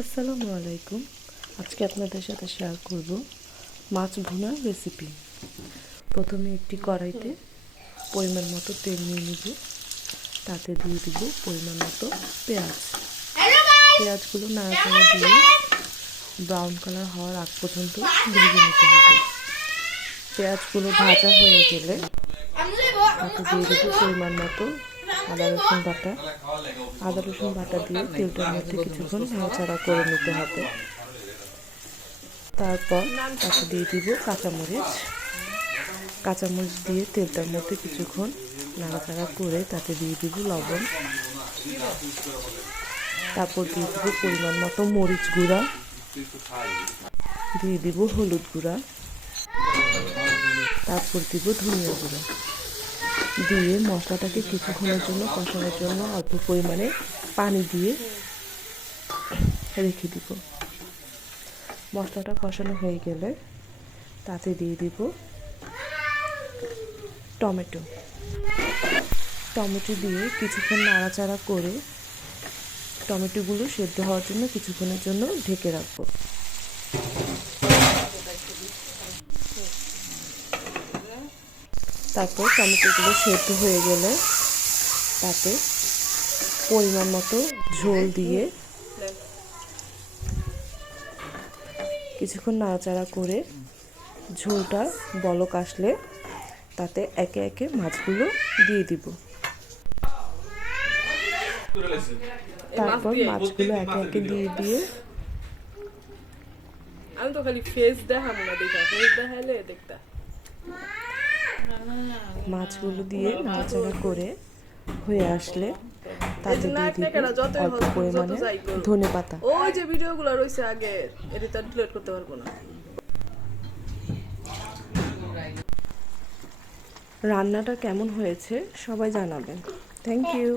আসসালামু আলাইকুম। আজকে আপনাদের সাথে শেয়ার করব মাছ ভুনার রেসিপি। প্রথমে একটি কড়াইতে পরিমাণ মতো তেল নিয়ে নিব, তাতে দিয়ে দিব পরিমাণ মতো পেঁয়াজ। পেঁয়াজগুলো নাড়াচাড়া দিয়ে ব্রাউন কালার হওয়ার আগ পর্যন্ত ভেজে নিতে হবে। পেঁয়াজগুলো ভাজা হয়ে গেলে তাতে দিয়ে দিব পরিমাণ মতো আদা রসুন বাটা। আদা রসুন বাটা দিয়ে তেলটার মধ্যে কিছুক্ষণ নাড়াচাড়া করে নিতে হবে। তারপর তাতে দিয়ে দিব কাঁচামরিচ দিয়ে তেলটার মধ্যে কিছুক্ষণ নাড়াচাড়া করে তাতে দিয়ে দিব লবণ। তারপর দিয়ে দিব পরিমাণ মতো মরিচ গুঁড়া, দিয়ে দিব হলুদ গুঁড়া, তারপর দিব ধনিয়া গুঁড়া দিয়ে মশলাটাকে কিছুক্ষণের জন্য কষানোর জন্য অল্প পরিমাণে পানি দিয়ে রেখে দিব। মশলাটা কষানো হয়ে গেলে তাতে দিয়ে দিব টমেটো দিয়ে কিছুক্ষণ নাড়াচাড়া করে টমেটোগুলো সেদ্ধ হওয়ার জন্য কিছুক্ষণের জন্য ঢেকে রাখবো। তারপর টমেটোগুলো সেদ্ধ হয়ে গেলে তাতে পরিমাণ মতো ঝোল দিয়ে কিছুক্ষণ নাড়াচাড়া করে ঝোলটা বলক আসলে তাতে একে একে মাছগুলো দিয়ে দিব। তারপর মাছগুলো একে একে দিয়ে আমি তো খালি ফেস দেখাবো না, ফেস দেখাইলে দেখতা। মাছগুলো দিয়ে নাড়াচাড়া করে হয়ে আসলে তাতে দিয়ে দিব অল্প পরিমাণে ধনেপাতা। ওই যে ভিডিওগুলো রয়েছে আগের, এটা তো ডিলিট করতে পারবো না। রান্নাটা কেমন হয়েছে সবাই জানাবেন। Thank you.